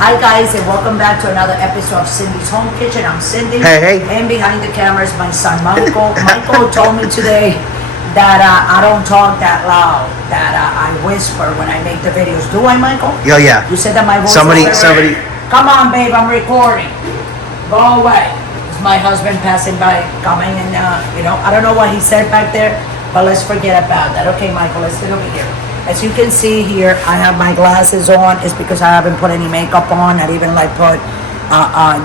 Hi guys, and welcome back to another episode of Cindy's Home Kitchen. I'm Cindy. Hey. And behind the camera is my son Michael. Michael told me today that I don't talk that loud, that I whisper when I make the videos. Do I, Michael? Yeah. You said that my voice Somebody. Come on, babe, I'm recording. Go away. It's my husband passing by, coming and, I don't know what he said back there, but let's forget about that. Okay, Michael, let's sit over here. As you can see here, I have my glasses on. It's because I haven't put any makeup on. Not even put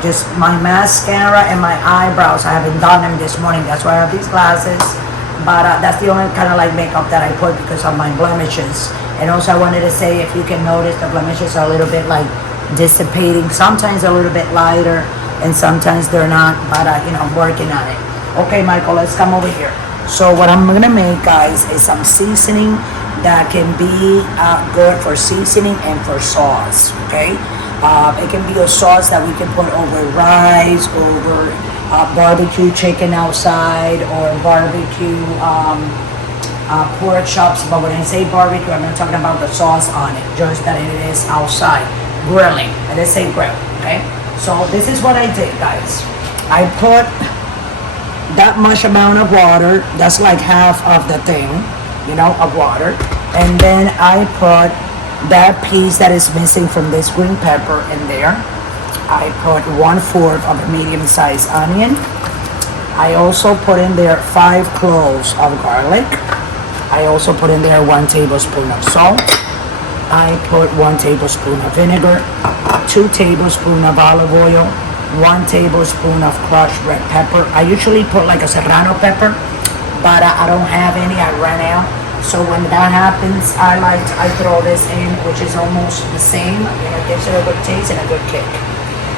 just my mascara and my eyebrows. I haven't done them this morning. That's why I have these glasses. But that's the only kind of makeup that I put because of my blemishes. And also I wanted to say, if you can notice, the blemishes are a little bit dissipating. Sometimes a little bit lighter and sometimes they're not. But I'm working on it. Okay, Michael, let's come over here. So what I'm gonna make, guys, is some seasoning that can be good for seasoning and for sauce, okay? It can be a sauce that we can put over rice, over barbecue chicken outside, or barbecue pork chops. But when I say barbecue, I'm not talking about the sauce on it, just that it is outside, grilling. And they say grill, okay? So this is what I did, guys. I put that much amount of water, that's like half of the thing, of water. And then I put that piece that is missing from this green pepper in there. I put 1/4 of a medium-sized onion. I also put in there 5 cloves of garlic. I also put in there 1 tablespoon of salt. I put 1 tablespoon of vinegar, 2 tablespoons of olive oil, 1 tablespoon of crushed red pepper. I usually put a serrano pepper, but I don't have any. I ran out. So when that happens, I throw this in, which is almost the same. It gives it a good taste and a good kick.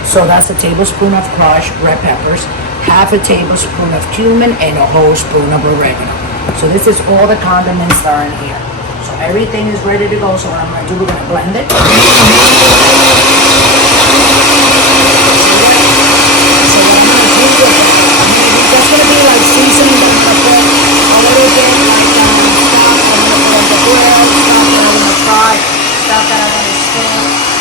So that's a tablespoon of crushed red peppers, half a tablespoon of cumin, and a whole spoon of oregano. So this is all the condiments that are in here. So everything is ready to go. So what I'm gonna do, we're gonna blend it. That's gonna be seasoning that I'm gonna put a little bit stuff that I want to stir,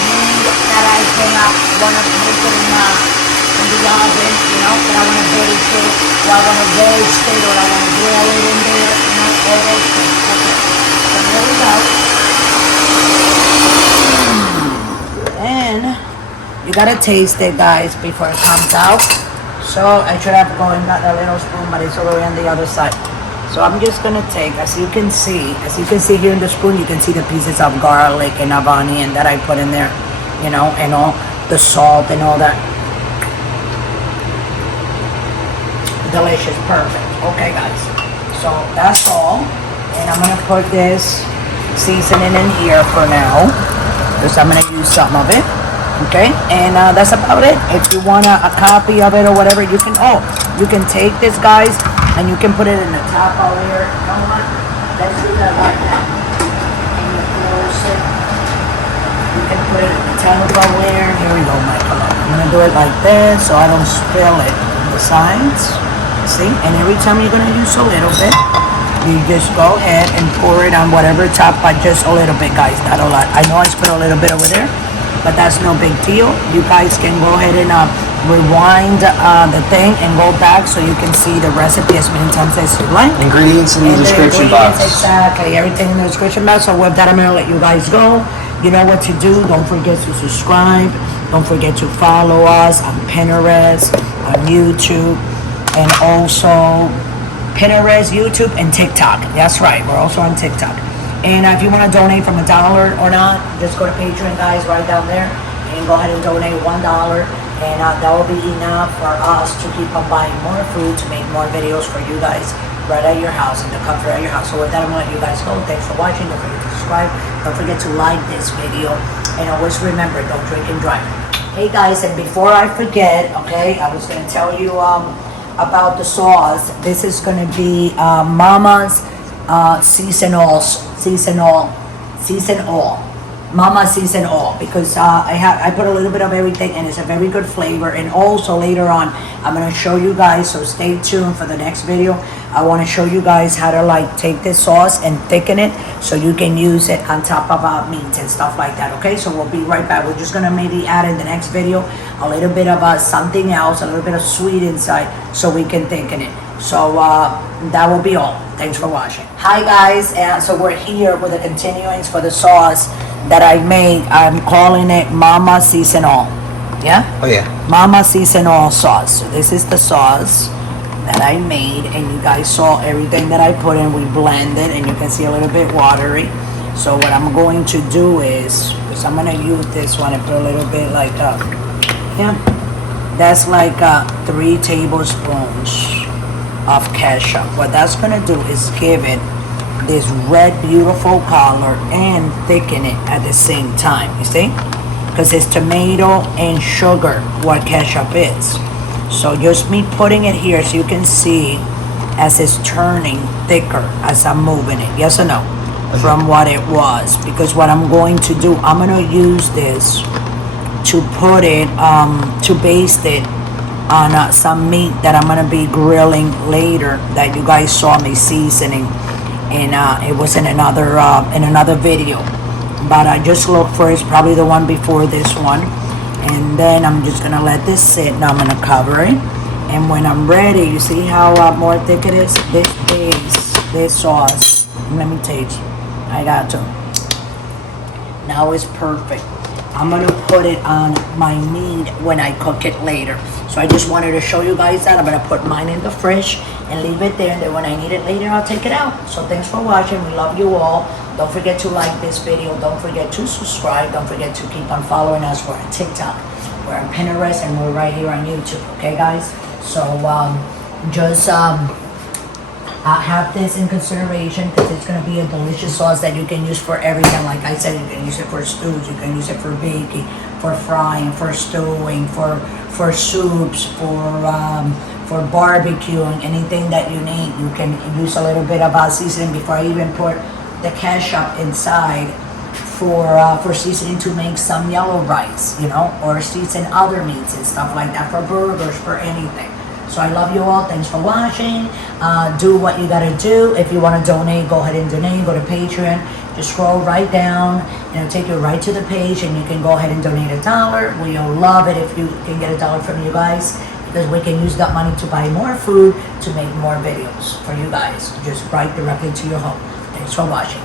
meat that I can want to make it in the oven, that I want to bake it, or I want to roast it, or I want to grill it in there, all those things. Okay, so there we go. And you gotta taste it, guys, before it comes out. So I should have gone got a little spoon, but it's already on the other side. So I'm just gonna take, as you can see here in the spoon, you can see the pieces of garlic and of onion that I put in there, and all the salt and all that. Delicious, perfect. Okay, guys. So that's all, and I'm gonna put this seasoning in here for now, because I'm gonna use some of it. Okay, and that's about it. If you want a copy of it or whatever, you can take this, guys, and you can put it in the Tupperware. You know what? Let's do that like that. And you close it. You can put it in the Tupperware. Here we go, Michael. I'm gonna do it like this so I don't spill it on the sides. See? And every time you're gonna use a little bit, you just go ahead and pour it on whatever top, but just a little bit, guys, not a lot. I know I spilled a little bit over there, but that's no big deal. You guys can go ahead and rewind the thing and go back so you can see the recipe as many times as you like. Ingredients in the description box. Exactly, everything in the description box. So with that, I'm gonna let you guys go. You know what to do. Don't forget to subscribe. Don't forget to follow us on Pinterest, on YouTube, and also Pinterest, YouTube, and TikTok. That's right, we're also on TikTok. And if you want to donate from $1 or not, just go to Patreon, guys, right down there, and go ahead and donate $1, and that will be enough for us to keep on buying more food to make more videos for you guys right at your house, in the comfort of your house. So with that, I'm going to let you guys go. Thanks for watching. Don't forget to subscribe. Don't forget to like this video, and always remember, don't drink and drive. Hey guys, and before I forget, okay, I was going to tell you about the sauce. This is going to be Mama's season all. Mama season all, because I put a little bit of everything and it's a very good flavor. And also later on I'm gonna show you guys, so stay tuned for the next video. I want to show you guys how to like take this sauce and thicken it so you can use it on top of meats and stuff like that. Okay, so we'll be right back. We're just gonna maybe add in the next video a little bit of something else, a little bit of sweet inside, so we can thicken it. So that will be all. Thanks for watching. Hi guys, and so we're here with the continuance for the sauce that I made. I'm calling it Mama Seasonal. Yeah? Oh yeah. Mama Seasonal sauce. So this is the sauce that I made, and you guys saw everything that I put in. We blended, and you can see a little bit watery. So what I'm going to do is, because I'm gonna use this one and put a little bit like that's like 3 tablespoons of ketchup. What that's gonna do is give it this red beautiful color and thicken it at the same time, you see, because it's tomato and sugar what ketchup is. So just me putting it here so you can see as it's turning thicker as I'm moving it, yes or no, from what it was. Because what I'm going to do, I'm gonna use this to put it to baste it on some meat that I'm gonna be grilling later, that you guys saw me seasoning, and it was in another video. But I just looked for it's probably the one before this one, and then I'm just gonna let this sit. Now I'm gonna cover it, and when I'm ready, you see how more thick it is. This sauce. Let me taste. I got to. Now it's perfect. I'm gonna put it on my meat when I cook it later. So I just wanted to show you guys that. I'm gonna put mine in the fridge and leave it there, and then when I need it later, I'll take it out. So thanks for watching. We love you all. Don't forget to like this video. Don't forget to subscribe. Don't forget to keep on following us. We're on TikTok, we're on Pinterest, and we're right here on YouTube. Okay, guys? So just have this in consideration, because it's going to be a delicious sauce that you can use for everything. Like I said, you can use it for stews, you can use it for baking, for frying, for stewing, for soups, for barbecuing, anything that you need. You can use a little bit of seasoning before I even put the ketchup inside for seasoning to make some yellow rice, you know, or season other meats and stuff like that, for burgers, for anything. So I love you all. Thanks for watching. Do what you gotta do. If you want to donate, go ahead and donate. Go to Patreon. Just scroll right down, and it'll take you right to the page, and you can go ahead and donate $1. We'll love it if you can get $1 from you guys, because we can use that money to buy more food, to make more videos for you guys, just right directly to your home. Thanks for watching.